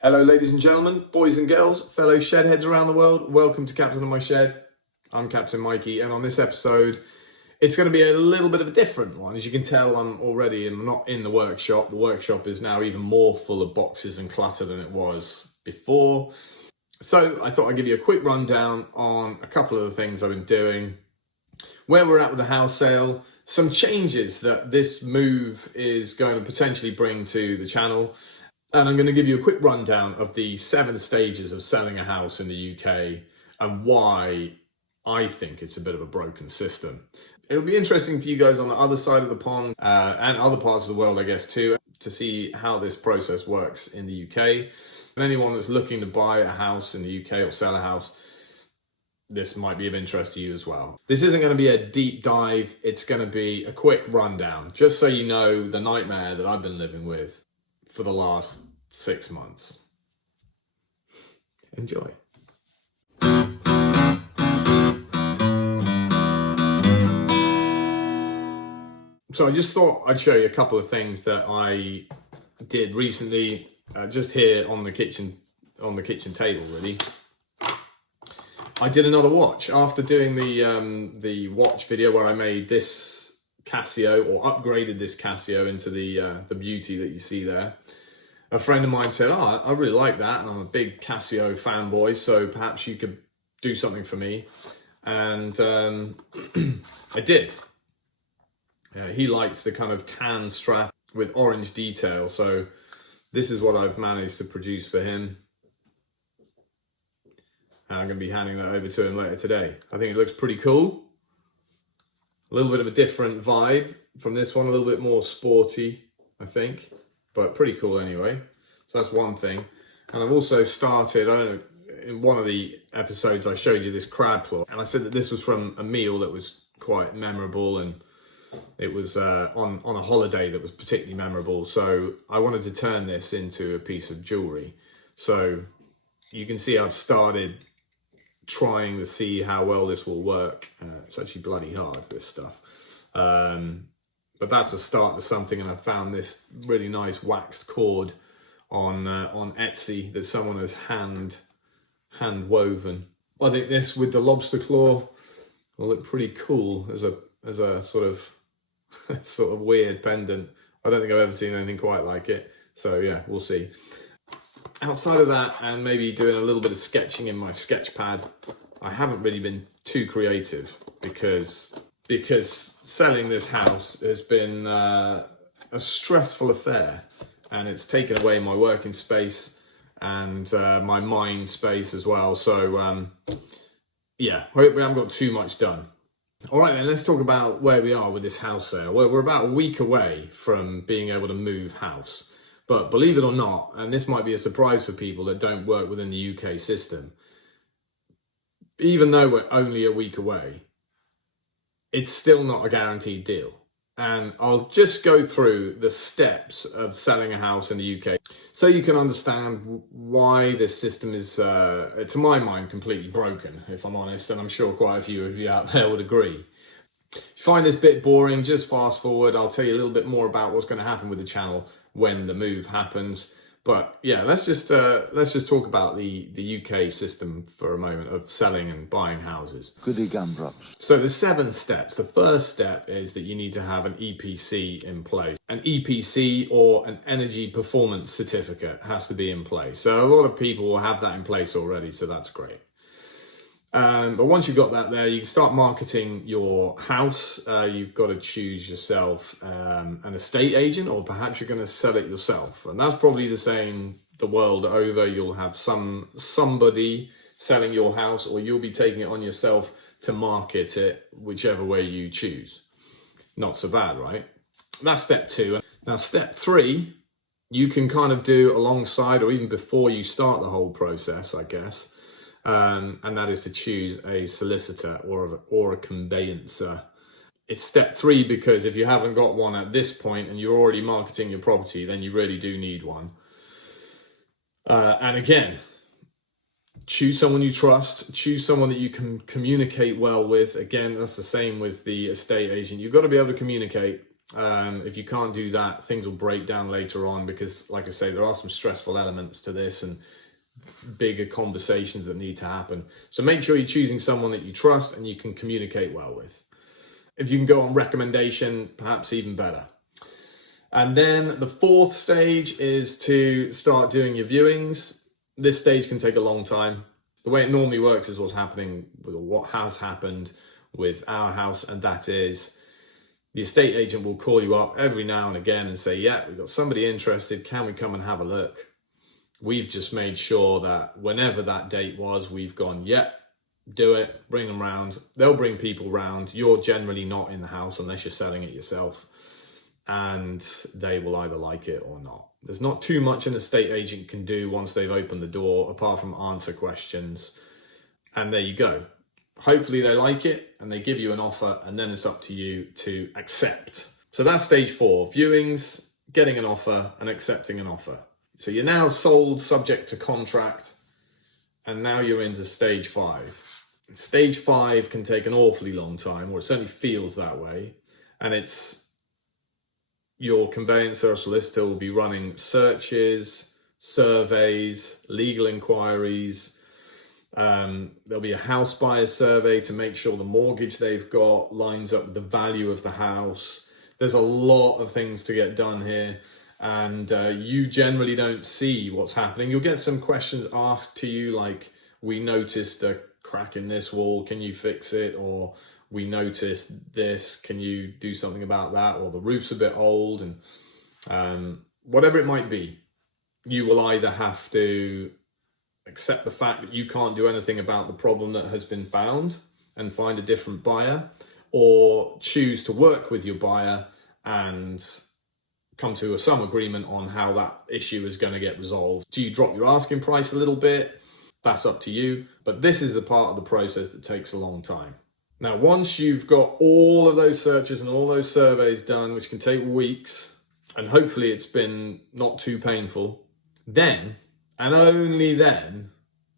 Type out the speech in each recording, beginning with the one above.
Hello ladies and gentlemen, boys and girls, fellow shed heads around the world, welcome to Captain of My Shed. I'm Captain Mikey, and on this episode it's going to be a little bit of a different one. As you can tell, I'm not in the workshop. The workshop is now even more full of boxes and clutter than it was before. So I thought I'd give you a quick rundown on a couple of the things I've been doing, where we're at with the house sale, some changes that this move is going to potentially bring to the channel. And I'm going to give you a quick rundown of the 7 stages of selling a house in the UK and why I think it's a bit of a broken system. It'll be interesting for you guys on the other side of the pond and other parts of the world, I guess, too, to see how this process works in the UK. And anyone that's looking to buy a house in the UK or sell a house, this might be of interest to you as well. This isn't going to be a deep dive. It's going to be a quick rundown, just so you know the nightmare that I've been living with for the last 6 months. Enjoy. So I just thought I'd show you a couple of things that I did recently, just here on the kitchen table, really. I did another watch after doing the watch video where I made this Casio, or upgraded this Casio into the beauty that you see there. A friend of mine said, "Oh, I really like that, and I'm a big Casio fanboy, so perhaps you could do something for me." And I did. He liked the kind of tan strap with orange detail, so this is what I've managed to produce for him. And I'm going to be handing that over to him later today. I think it looks pretty cool. A little bit of a different vibe from this one, a little bit more sporty, I think, but pretty cool anyway. So that's one thing. And I've also started, I don't know, in one of the episodes I showed you this crab claw, and I said that this was from a meal that was quite memorable, and it was on a holiday that was particularly memorable. So I wanted to turn this into a piece of jewelry. So you can see I've started trying to see how well this will work. It's actually bloody hard, this stuff. But that's a start to something, and I found this really nice waxed cord on Etsy that someone has hand woven. I think this with the lobster claw will look pretty cool as a sort of weird pendant. I don't think I've ever seen anything quite like it. So yeah, we'll see. Outside of that, and maybe doing a little bit of sketching in my sketch pad, I haven't really been too creative because selling this house has been a stressful affair, and it's taken away my working space and my mind space as well. So yeah, we haven't got too much done. All right, then let's talk about where we are with this house sale. We're about a week away from being able to move house. But believe it or not, and this might be a surprise for people that don't work within the UK system, even though we're only a week away, it's still not a guaranteed deal. And I'll just go through the steps of selling a house in the UK so you can understand why this system is, to my mind, completely broken, if I'm honest, and I'm sure quite a few of you out there would agree. If you find this bit boring, just fast forward. I'll tell you a little bit more about what's going to happen with the channel when the move happens. But yeah, let's just talk about the UK system for a moment of selling and buying houses. Goody gumdrops. So the 7 steps. The first step is that you need to have an EPC in place. An EPC, or an energy performance certificate, has to be in place. So a lot of people will have that in place already, so that's great. But once you've got that there, you can start marketing your house. You've got to choose yourself an estate agent, or perhaps you're going to sell it yourself. And that's probably the same the world over. You'll have somebody selling your house, or you'll be taking it on yourself to market it, whichever way you choose. Not so bad, right? That's step 2. Now, step 3, you can kind of do alongside or even before you start the whole process, I guess. And that is to choose a solicitor or a conveyancer. It's step 3 because if you haven't got one at this point and you're already marketing your property, then you really do need one. And again, choose someone you trust, choose someone that you can communicate well with. Again, that's the same with the estate agent. You've got to be able to communicate. If you can't do that, things will break down later on, because like I say, there are some stressful elements to this and bigger conversations that need to happen. So make sure you're choosing someone that you trust and you can communicate well with. If you can go on recommendation, perhaps even better. And then the fourth stage is to start doing your viewings. This stage can take a long time. The way it normally works is what's happening with what has happened with our house, and that is the estate agent will call you up every now and again and say, yeah, we've got somebody interested, can we come and have a look? We've just made sure that whenever that date was, we've gone, yeah, do it, bring them round. They'll bring people round. You're generally not in the house unless you're selling it yourself, and they will either like it or not. There's not too much an estate agent can do once they've opened the door, apart from answer questions. And there you go. Hopefully they like it and they give you an offer, and then it's up to you to accept. So that's stage 4, viewings, getting an offer and accepting an offer. So you're now sold subject to contract, and now you're into stage 5. Stage 5 can take an awfully long time, or it certainly feels that way. And it's your conveyancer or solicitor will be running searches, surveys, legal inquiries. There'll be a house buyer survey to make sure the mortgage they've got lines up with the value of the house. There's a lot of things to get done here, and you generally don't see what's happening. You'll get some questions asked to you like, we noticed a crack in this wall, can you fix it? Or we noticed this, can you do something about that? Or the roof's a bit old, and whatever it might be, you will either have to accept the fact that you can't do anything about the problem that has been found and find a different buyer, or choose to work with your buyer and come to some agreement on how that issue is going to get resolved. Do you drop your asking price a little bit? That's up to you, but this is the part of the process that takes a long time. Now, once you've got all of those searches and all those surveys done, which can take weeks, and hopefully it's been not too painful, then, and only then,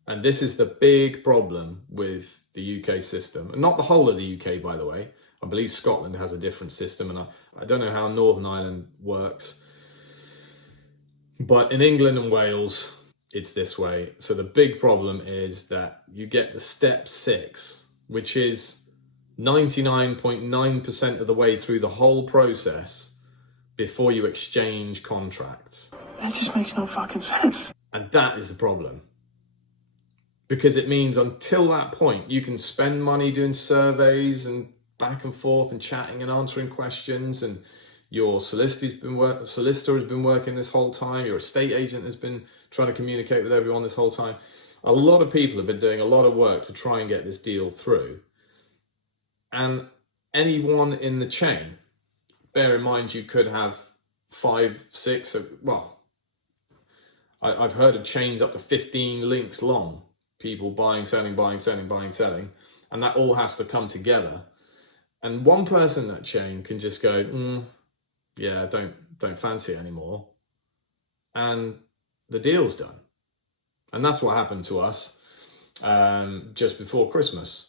and this is the big problem with the UK system, and not the whole of the UK, by the way. I believe Scotland has a different system, and I don't know how Northern Ireland works. But in England and Wales, it's this way. So the big problem is that you get to step 6, which is 99.9% of the way through the whole process before you exchange contracts. That just makes no fucking sense. And that is the problem. Because it means until that point, you can spend money doing surveys and back and forth and chatting and answering questions, and your solicitor has been working this whole time, your estate agent has been trying to communicate with everyone this whole time. A lot of people have been doing a lot of work to try and get this deal through. And anyone in the chain, bear in mind you could have 5, 6, well, I've heard of chains up to 15 links long, people buying, selling, buying, selling, buying, selling, and that all has to come together. And one person in that chain can just go, yeah, don't fancy it anymore, and the deal's done. And that's what happened to us just before Christmas.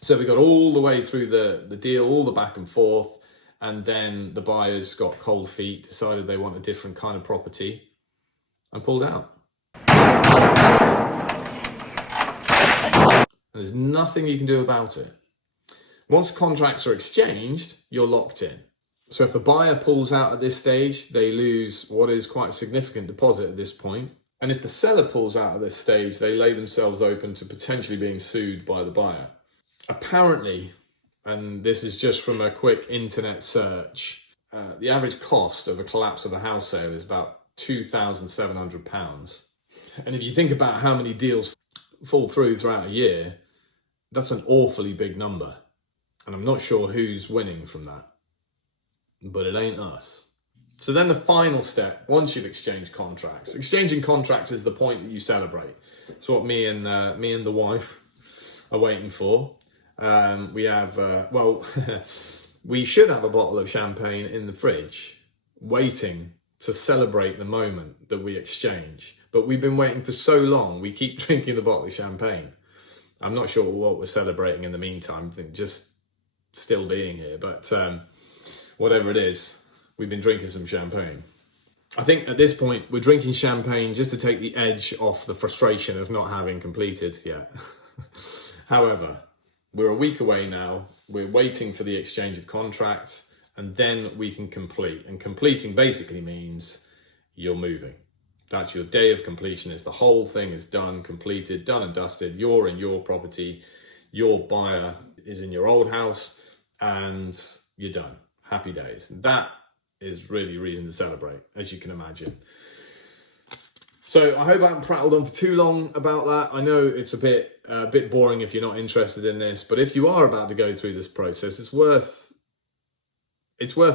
So we got all the way through the deal, all the back and forth, and then the buyers got cold feet, decided they want a different kind of property, and pulled out. And there's nothing you can do about it. Once contracts are exchanged, you're locked in. So if the buyer pulls out at this stage, they lose what is quite a significant deposit at this point. And if the seller pulls out at this stage, they lay themselves open to potentially being sued by the buyer. Apparently, and this is just from a quick internet search, the average cost of a collapse of a house sale is about £2,700. And if you think about how many deals fall through throughout a year, that's an awfully big number. And I'm not sure who's winning from that, but it ain't us. So then the final step, once you've exchanged contracts, exchanging contracts is the point that you celebrate. It's what me and the wife are waiting for. We have, we should have a bottle of champagne in the fridge, waiting to celebrate the moment that we exchange. But we've been waiting for so long, we keep drinking the bottle of champagne. I'm not sure what we're celebrating in the meantime, I think just still being here. But whatever it is, we've been drinking some champagne. I think at this point, we're drinking champagne just to take the edge off the frustration of not having completed yet. However, we're a week away now. We're waiting for the exchange of contracts, and then we can complete. And completing basically means you're moving. That's your day of completion. Is the whole thing is done, completed, done and dusted. You're in your property. Your buyer is in your old house, and you're done. Happy days. That is really reason to celebrate, as you can imagine. So I hope I haven't prattled on for too long about that. I know it's a bit boring if you're not interested in this, but if you are about to go through this process, it's worth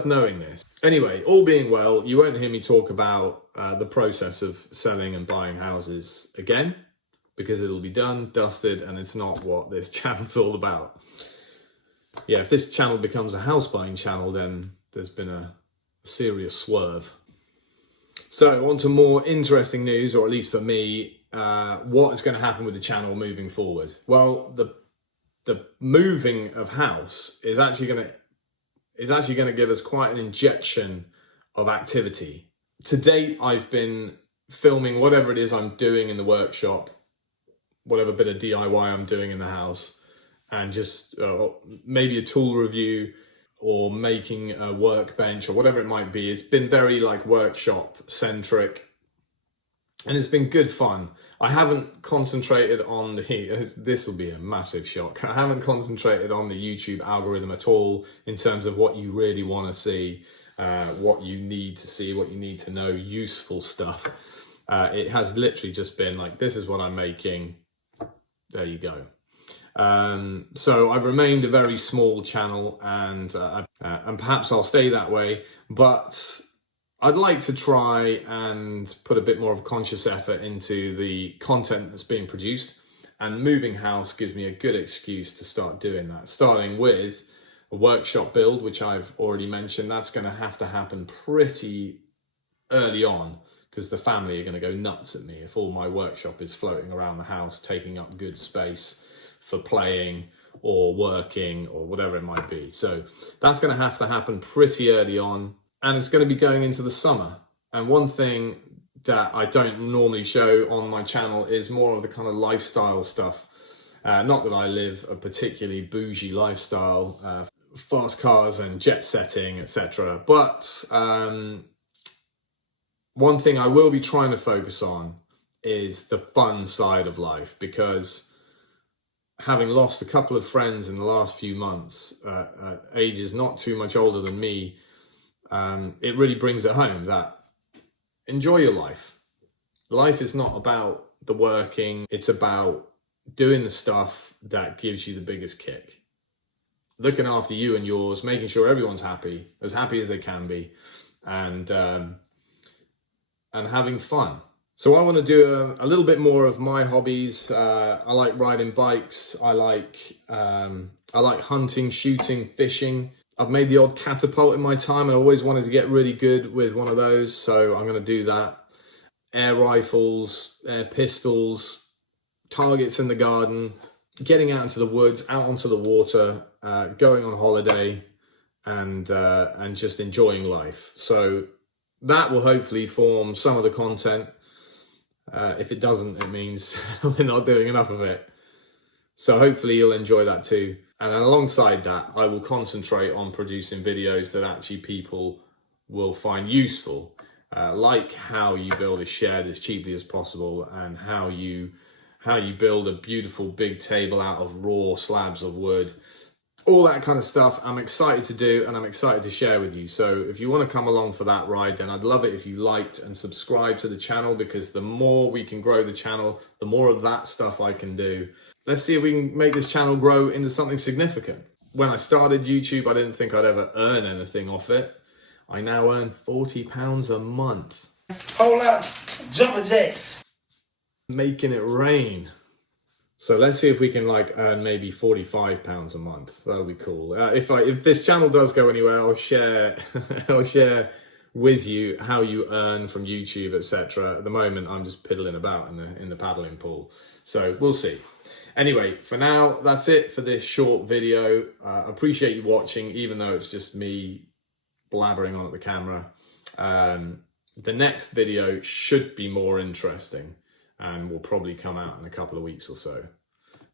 knowing this. Anyway, all being well, you won't hear me talk about the process of selling and buying houses again, because it'll be done, dusted, and it's not what this channel's all about. Yeah, if this channel becomes a house buying channel, then there's been a serious swerve. So on to more interesting news, or at least for me, what is going to happen with the channel moving forward? Well, the moving of house is actually going to give us quite an injection of activity. To date, I've been filming whatever it is I'm doing in the workshop, whatever bit of DIY I'm doing in the house, and just maybe a tool review, or making a workbench, or whatever it might be. It's been very like workshop centric, and it's been good fun. I haven't concentrated on this will be a massive shock. I haven't concentrated on the YouTube algorithm at all in terms of what you really want to see, what you need to see, what you need to know, useful stuff. It has literally just been like, this is what I'm making. There you go. So I've remained a very small channel, and perhaps I'll stay that way, but I'd like to try and put a bit more of conscious effort into the content that's being produced, and moving house gives me a good excuse to start doing that, starting with a workshop build, which I've already mentioned. That's going to have to happen pretty early on, because the family are going to go nuts at me if all my workshop is floating around the house, taking up good space for playing or working or whatever it might be. So that's going to have to happen pretty early on, and it's going to be going into the summer. And one thing that I don't normally show on my channel is more of the kind of lifestyle stuff. Not that I live a particularly bougie lifestyle, fast cars and jet setting, etc. But one thing I will be trying to focus on is the fun side of life, because having lost a couple of friends in the last few months, ages not too much older than me, it really brings it home that enjoy your life. Life is not about the working, it's about doing the stuff that gives you the biggest kick. Looking after you and yours, making sure everyone's happy as they can be, and having fun. So I want to do a little bit more of my hobbies. I like riding bikes. I like hunting, shooting, fishing. I've made the odd catapult in my time, and I always wanted to get really good with one of those. So I'm going to do that. Air rifles, air pistols, targets in the garden, getting out into the woods, out onto the water, going on holiday, and just enjoying life. So that will hopefully form some of the content. If it doesn't, it means we're not doing enough of it. So hopefully you'll enjoy that too. And alongside that, I will concentrate on producing videos that actually people will find useful, like how you build a shed as cheaply as possible, and how you build a beautiful big table out of raw slabs of wood. All that kind of stuff I'm excited to do, and I'm excited to share with you. So if you want to come along for that ride, then I'd love it if you liked and subscribed to the channel, because the more we can grow the channel, the more of that stuff I can do. Let's see if we can make this channel grow into something significant. When I started YouTube, I didn't think I'd ever earn anything off it. I now earn £40 a month. Hold up, jumping jacks. Making it rain. So let's see if we can earn maybe £45 a month. That'll be cool. If this channel does go anywhere, I'll share I'll share with you how you earn from YouTube, etc. At the moment, I'm just piddling about in the paddling pool. So we'll see. Anyway, for now, that's it for this short video. Appreciate you watching, even though it's just me blabbering on at the camera. The next video should be more interesting and will probably come out in a couple of weeks or so.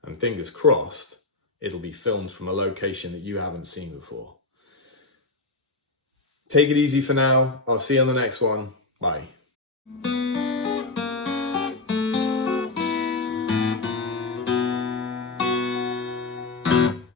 And fingers crossed, it'll be filmed from a location that you haven't seen before. Take it easy for now. I'll see you on the next one. Bye.